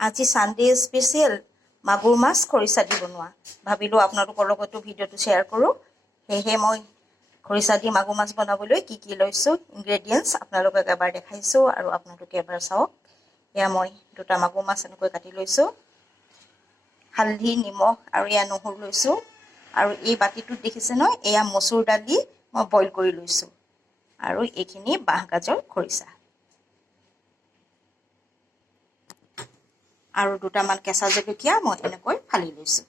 আজি Sunday special মাগুৰ মাছ খৰিচা দি বনোৱা ভাবিলোঁ আপোনালোকৰ লগতো ভিডিঅ'টো শ্বেয়াৰ কৰোঁ সেয়েহে মই খৰিচা দি মাগুৰ মাছ বনাবলৈ কি কি লৈছোঁ ইনগ্ৰেডিয়েণ্টছ আপোনালোকক এবাৰ দেখাইছোঁ আৰু আপোনালোকে এবাৰ চাওক এয়া মই দুটা মাগুৰ মাছ এনেকৈ কাটি লৈছোঁ হালধি নিমখ আৰু এয়া নহৰু লৈছোঁ আৰু এই বাতিটোত দেখিছে নহয় এয়া মচুৰ দালি মই বইল কৰি লৈছোঁ আৰু এইখিনি বাঁহগাজৰ খৰিচা আৰু দুটামান কেঁচা জলকীয়া মই এনেকৈ ফালি লৈছোঁ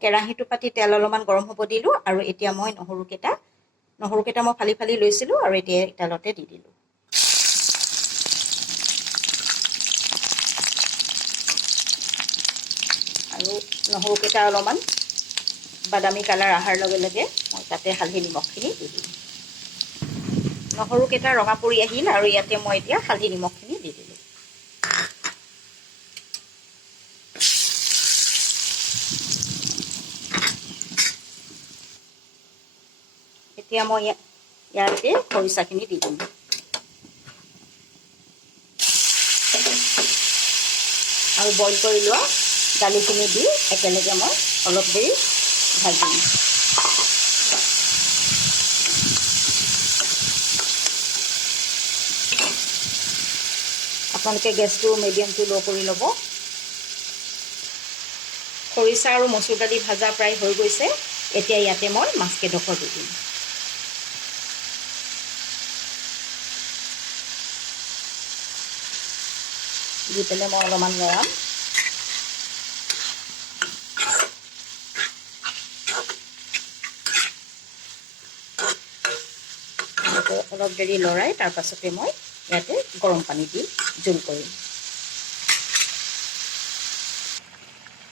কেৰাহীটো পাতি তেল অলপমান গৰম হ'ব দিলোঁ আৰু এতিয়া মই নহৰুকেইটা মই ফালি ফালি লৈছিলোঁ আৰু এতিয়া তেলতে দি দিলোঁ আৰু নহৰুকেইটা অলপমান বাদামী কালাৰ অহাৰ লগে লগে মই তাতে হালধি নিমখখিনি দি দিলোঁ নহৰুকেইটা ৰঙা পৰি আহিল আৰু ইয়াতে মই এতিয়া হালধি নিমখখিনি দি দিলোঁ এতিয়া মই ইয়াতে খৰিচাখিনি দি দিম আৰু বইল কৰি লোৱা দালিখিনি দি একেলগে মই অলপ দেৰি ভাজিম আপোনালোকে গেছটো মিডিয়াম টু ল' কৰি ল'ব খৰিচা আৰু মচুৰ দালি ভাজা প্ৰায় হৈ গৈছে এতিয়া ইয়াতে মই মাছকেইডোখৰ দি দিম দি পেলাই মই অলপমান লৰাম অলপ দেৰি লৰাই তাৰ পাছতে মই ইয়াতে গৰম পানী দি জোল কৰিম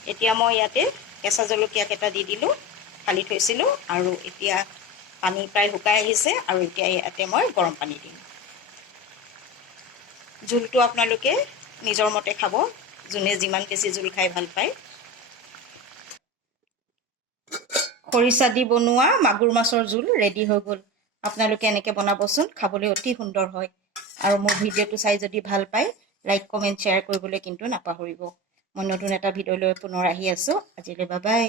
এতিয়া মই ইয়াতে কেঁচা জলকীয়া কেইটা দি দিলোঁ ফালি থৈছিলোঁ আৰু এতিয়া পানী প্ৰায় শুকাই আহিছে আৰু এতিয়া ইয়াতে মই গৰম পানী দিম জোলটো আপোনালোকে নিজৰ মতে খাব যোনে যিমান বেছি জোল খাই ভাল পায় খৰিচা দি বনোৱা মাগুৰ মাছৰ জোল ৰেডি হৈ গ'ল আপোনালোকে এনেকৈ বনাবচোন খাবলৈ অতি সুন্দৰ হয় আৰু মোৰ ভিডিঅ'টো চাই যদি ভাল পায় লাইক কমেণ্ট শ্বেয়াৰ কৰিবলৈ কিন্তু নাপাহৰিব মই নতুন এটা ভিডিঅ' লৈ পুনৰ আহি আছোঁ আজিলৈ বাই বাই